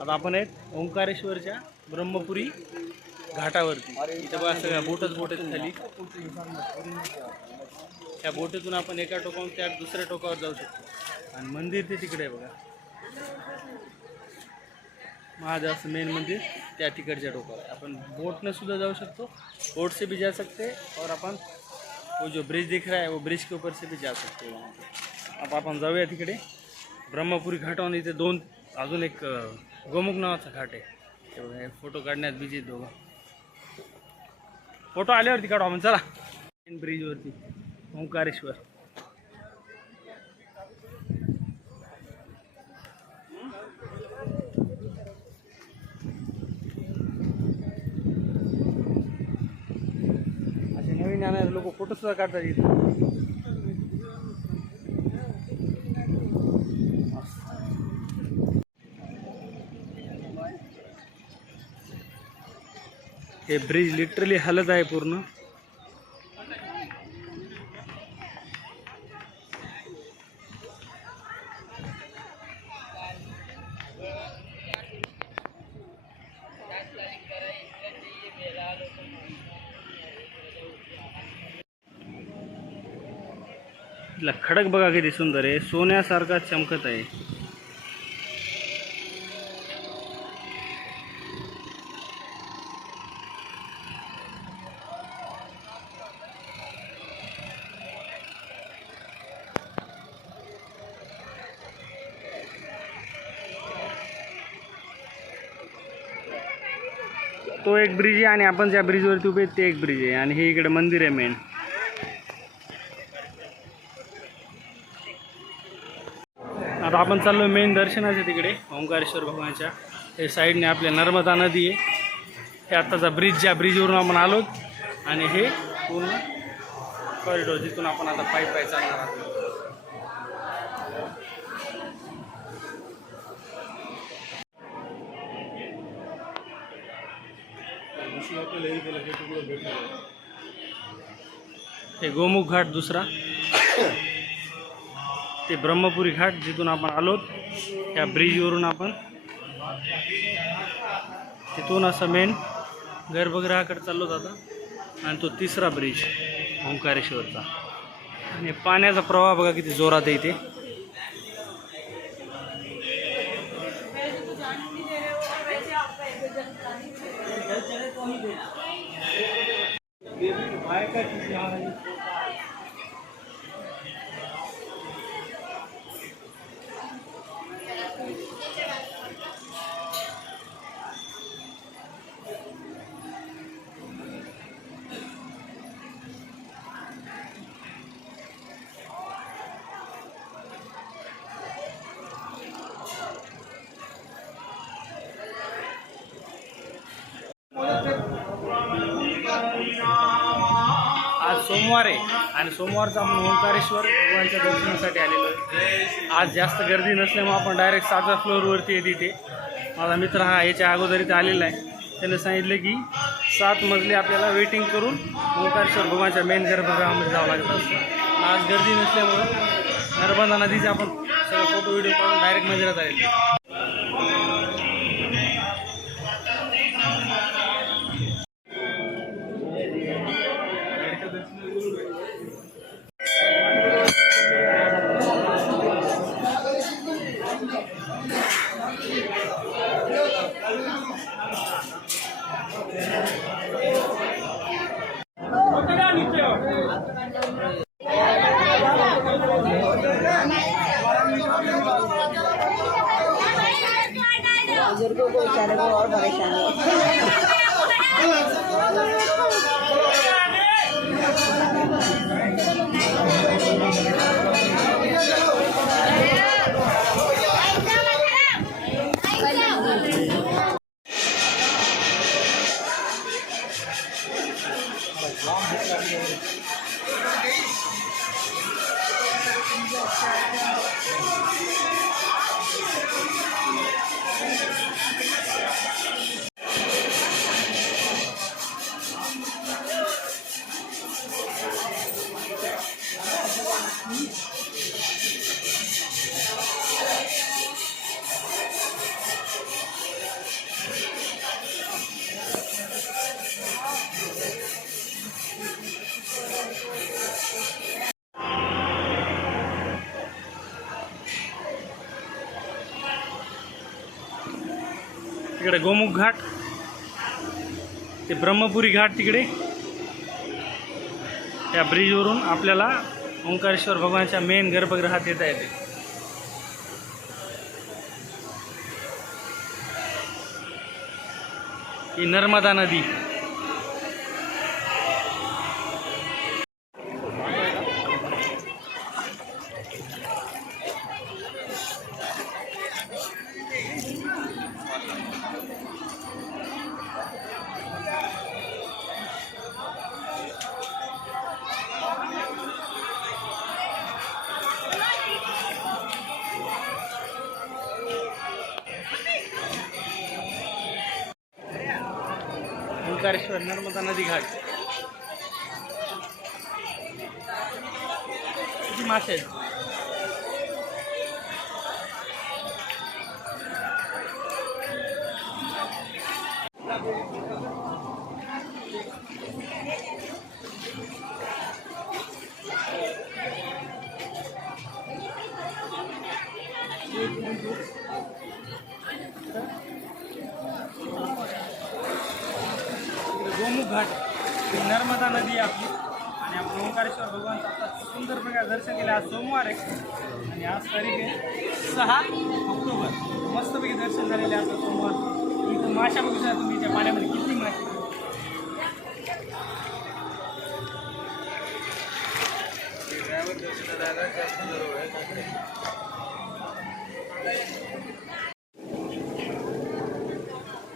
आता आपण आहेत ओंकारेश्वरच्या ब्रह्मपुरी घाटावरती. इथं बघा सगळ्या बोटच खाली. त्या बोटीतून आपण एका टोकावरून त्या दुसऱ्या टोकावर जाऊ शकतो. आणि मंदिर ते तिकडे आहे बघा, महादेवाचं मेन मंदिर त्या तिकडच्या टोकावर. अपन बोट में सुधा जाऊ सकते, बोट से भी जा सकते हैं, और अपन वो जो ब्रिज दिख रहा है वो ब्रिज के ऊपर से भी जा सकते हैं वहाँ पे. अब आपण जाऊया तिकडे ब्रह्मपुरी घाटावर. इथे दोन अजून एक गोमुख नावाचा घाट आहे. फोटो काढण्यात बिजी दोघं. फोटो आल्यावरती काढू आपण. चला मेन ब्रिजवरती ओंकारेश्वर. नवीन येणारे लोक फोटो सुद्धा काढतात इथे. हे ब्रिज लिटरली हलत आहे पूर्ण. इथला खडक बघा किती सुंदर आहे, सोन्यासारखा चमकत आहे. तो एक ब्रिज आहे आणि आपण ज्या ब्रिजवरती उभे ते एक ब्रिज आहे. आणि हे इकडे मंदिर आहे मेन. आता आपण चाललो मेन दर्शनाच्या तिकडे ओंकारेश्वर भगवानच्या. हे साईडने आपल्या नर्मदा नदी आहे. हे आत्ताचा ब्रिज, ज्या ब्रिजवरून आपण आलो. आणि हे पूर्ण कॉरिडॉर जिथून आपण आता पायी चालणार आहोत. हे गोमुख घाट दुसरा, ते ब्रह्मपुरी घाट जिथून आपण आलो. त्या ब्रिजवरून आपण तिथून असं मेन गर्भगृहाकडे चाललो आता. आणि तो तिसरा ब्रिज ओंकारेश्वरचा. आणि पाण्याचा प्रवाह बघा किती जोरात आहे इथे. आज सोमवार आहे आणि सोमवारचा आपण ओंकारेश्वर भगवानच्या दर्शनासाठी आलेलो आहे. आज जास्त गर्दी नसल्यामुळे आपण डायरेक्ट 7व्या फ्लोअरवरती आहे. तिथे माझा मित्र हा याच्या अगोदर इथे आलेला आहे. त्याने सांगितलं की 7 मजले आपल्याला वेटिंग करून ओंकारेश्वर भगवानच्या मेन गर्भगृहामध्ये जावं लागत असतं. आज गर्दी नसल्यामुळं नर्मदा नदीचे आपण सगळं फोटो व्हिडिओ काढून डायरेक्ट मंदिरात आलेलो. बुजुर्गों को बेचारे को और परेशानी है। तिकडे गोमुख घाट, ते ब्रह्मपुरी घाट तिकडे. त्या ब्रिजवरून आपल्याला ओंकारेश्वर भगवानच्या मेन गर्भगृहात येता येते. ही नर्मदा नदी. ओंकारेश्वर नर्मदा नदी घाट. किती मासे आहेत. गोमुख घाट, ही नर्मदा नदी आहे आपली. आणि आपण ओंकारेश्वर भगवानचं आता सुंदर प्रकारे दर्शन केलं. आज सोमवार आहे आणि आज तारीख आहे 6 ऑक्टोबर. मस्तपैकी दर्शन झालेले आज सोमवार. इथं माशा बघू शकता तुम्ही त्या पाण्यामध्ये किती मासे.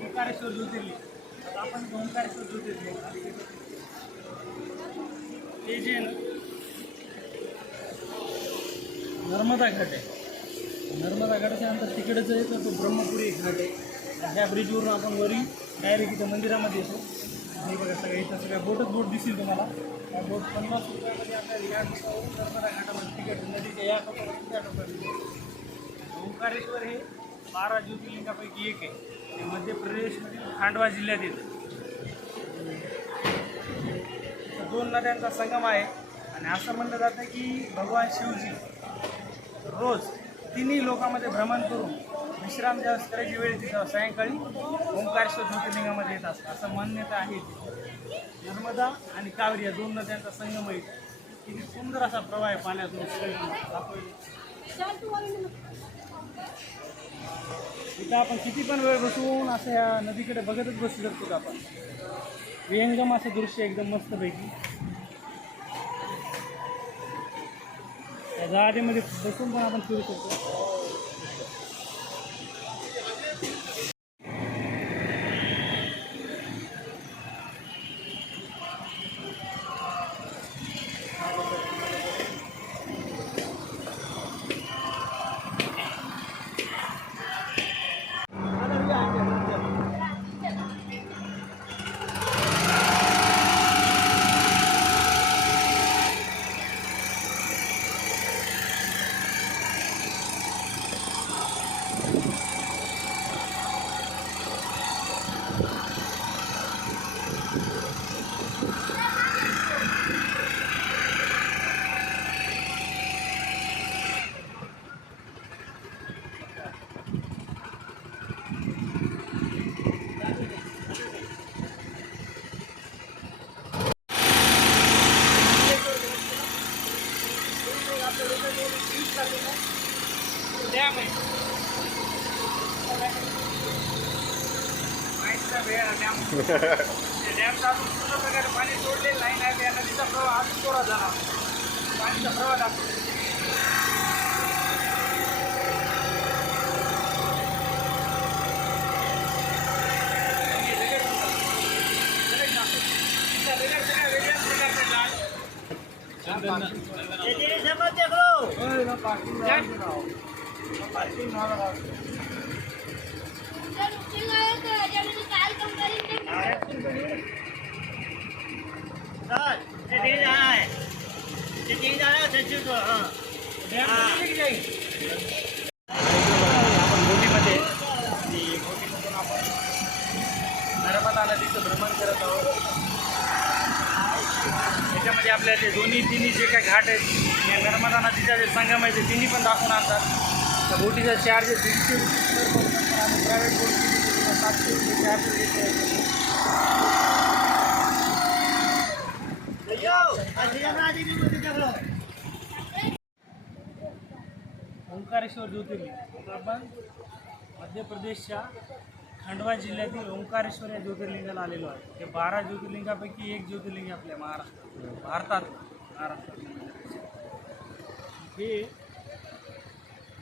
ओंकारेश्वर ज्योतिर्लिंग. आता आपण ओंकारेश्वर ज्योतिर्लिंग हे जे आहे ना नर्मदा घाट आहे. नर्मदा घाटाच्या नंतर तिकडेच आहे तर तो ब्रह्मपुरी घाट आहे. ह्या ब्रिजवरून आपण वरी डायरेक्ट इथं मंदिरामध्ये येतो. हे बघा सगळ्या इथं सगळ्या बोटच दिसेल तुम्हाला. त्या बोट 50 रुपयामध्ये आपल्याला या टोकावरून नर्मदा घाटामध्ये तिकीट नदीच्या या टोकावरून त्या टोकाला. ओंकारेश्वर हे 12 ज्योतिर्लिंगापैकी एक आहे. ते मध्य प्रदेशमधील खांडवा जिल्ह्यात येतं. 2 नद्यांचा संगम आहे. आणि असं म्हणलं जातं की भगवान शिवजी रोज तिन्ही लोकांमध्ये भ्रमण करून विश्राम ज्यावेळेस करायची वेळ येते तेव्हा सायंकाळी ओंकारेश्वर ज्योतिर्लिंगामध्ये येत असतं असं मान्यता आहे. नर्मदा आणि कावेरी या 2 नद्यांचा संगम आहे. किती सुंदर असा प्रवाह आहे पाण्यातून. इथं आपण किती पण वेळ बसून असं या नदीकडे बघतच बसू शकतो. आपण विहंगम असं दृश्य एकदम मस्तपैकी. या जहाजामध्ये बसून पण आपण फिरू शकतो. डॅम आहे. डॅम चालू पूर्ण प्रकारे पाणी सोडलेलं नाही. या नदीचा प्रवाह अजून थोडा झाला. पाणीचा प्रवाह दाखवतो. लगेच आपण बोटीमध्ये आणि बोटीमधून आपण नर्मदा नदीचं भ्रमण करत आहोत. त्याच्यामध्ये आपल्या ते तिन्ही जे काही घाट आहेत या नर्मदा नदीचा जे संगम आहे ते तिन्ही पण दाखवून आणतात. त्या बोटीचा चार्ज 150 रुपये आणि प्रायव्हेट बोट 700 रुपये चार्ज घेतो. ओंकारेश्वर ज्योतिर्लिंग आता आपण मध्य प्रदेशच्या खंडवा जिल्ह्यातील ओंकारेश्वर या ज्योतिर्लिंगाला आलेलो आहे. हे 12 ज्योतिर्लिंगापैकी एक ज्योतिर्लिंग आहे आपल्या भारतात. हे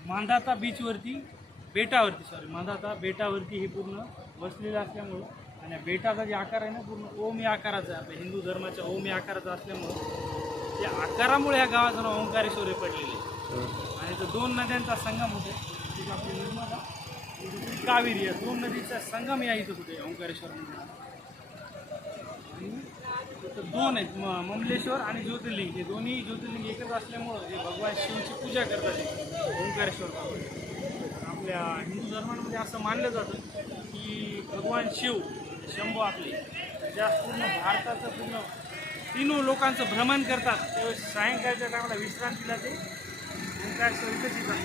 मांधाता बेटावरती हे पूर्ण बसलेलं असल्यामुळं आणि या बेटाचा जे आकार आहे ना पूर्ण ओम या आकाराचा आहे. आपल्या हिंदू धर्माच्या ओम या आकाराचा असल्यामुळं त्या आकारामुळे ह्या गावाचं नाव ओंकारेश्वर हे पडलेले आहे. आणि तो 2 नद्यांचा संगम होते तिथे आपली नर्मदा कावेरी या 2 नदीचा संगम या इथं होते ओंकारेश्वर आणि तर 2 आहेत ममलेश्वर आणि ज्योतिर्लिंग हे दोन्ही ज्योतिर्लिंग एकच असल्यामुळं जे भगवान शिवची पूजा करतात ते ओंकारेश्वर. आपल्या हिंदू धर्मामध्ये असं मानलं जातं की भगवान शंभू आपले ज्या पूर्ण भारताचं पूर्ण 3 लोकांचं भ्रमण करतात त्यावेळेस सायंकाळच्या टायमाला विश्रांतीला ते ओंकारेश्वर इथंच येतात.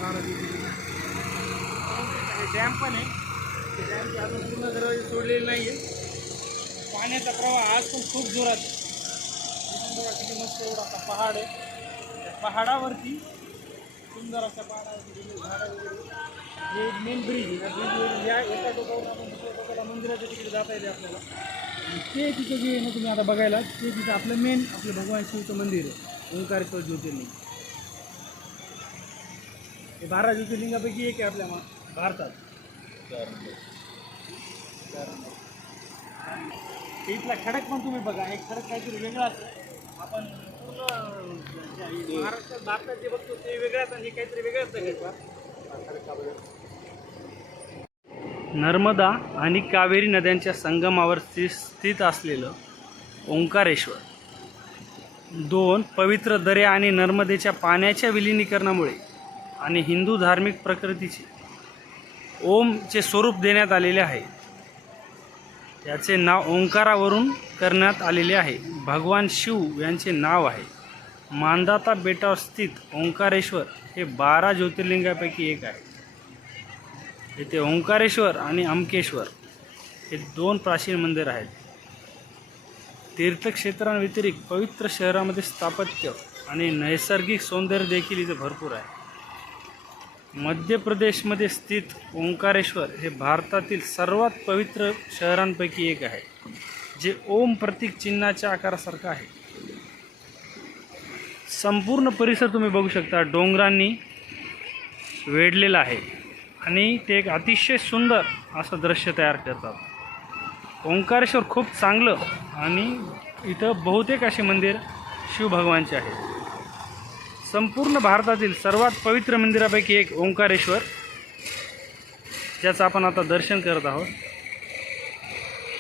डॅम पण आहे ते डॅमचे अजून पूर्ण दरवाजे सोडलेले नाही आहे. पाण्याचा प्रवाह आज पण खूप जोरात आहे. बघा किती मस्त एवढा असा पहाड आहे. त्या पहाडावरती सुंदर अशा पहाडावरती झाडं वगैरे हे मेन ब्रिज आहे. ब्रिजवर या एका टोकावरून आपण दुसऱ्या टोकाला मंदिराच्या तिकडे जाता येते आपल्याला. ते तिथे जे आहे ना तुम्ही आता बघायला ते तिथं आपलं आपलं भगवान शिवचं मंदिर आहे ओंकारेश्वर ज्योतिर्लिंग. हे 12 ज्योतिर्लिंगापैकी एक आहे आपल्या भारतात. इथला खडक पण तुम्ही बघा. एक खडक काहीतरी वेगळा असतं. आपण पूर्ण महाराष्ट्रात भारतात जे बघतो ते वेगळंच आणि काहीतरी वेगळंच आहे. नर्मदा आणि कावेरी नद्यांच्या संगमावर स्थित असलेलं ओंकारेश्वर 2 पवित्र दऱ्या आणि नर्मदेच्या पाण्याच्या विलिनीकरणामुळे आणि हिंदू धार्मिक प्रकृतीचे ओमचे स्वरूप देण्यात आलेले आहे. याचे नाव ओंकारावरून करण्यात आलेले आहे. भगवान शिव यांचे नाव आहे. मांधाता बेटावर स्थित ओंकारेश्वर हे 12 ज्योतिर्लिंगापैकी एक आहे. येथे ओंकारेश्वर आणि अंकेश्वर हे 2 प्राचीन मंदिर आहेत. तीर्थक्षेत्रांव्यतिरिक्त पवित्र शहरामध्ये स्थापत्य आणि नैसर्गिक सौंदर्य देखील इथे भरपूर आहे. मध्य प्रदेशमध्ये स्थित ओंकारेश्वर हे भारतातील सर्वात पवित्र शहरांपैकी एक आहे जे ओम प्रतीक चिन्हाच्या आकारासारखं आहे. संपूर्ण परिसर तुम्ही बघू शकता डोंगरांनी वेढलेला आहे आणि ते एक अतिशय सुंदर असं दृश्य तयार करतात. ओंकारेश्वर खूप चांगलं आणि इथं बहुतेक असे मंदिर शिवभगवानचे आहेत. संपूर्ण भारतातील सर्वात पवित्र मंदिरापैकी एक ओंकारेश्वर ज्याचं आपण आता दर्शन करत आहोत.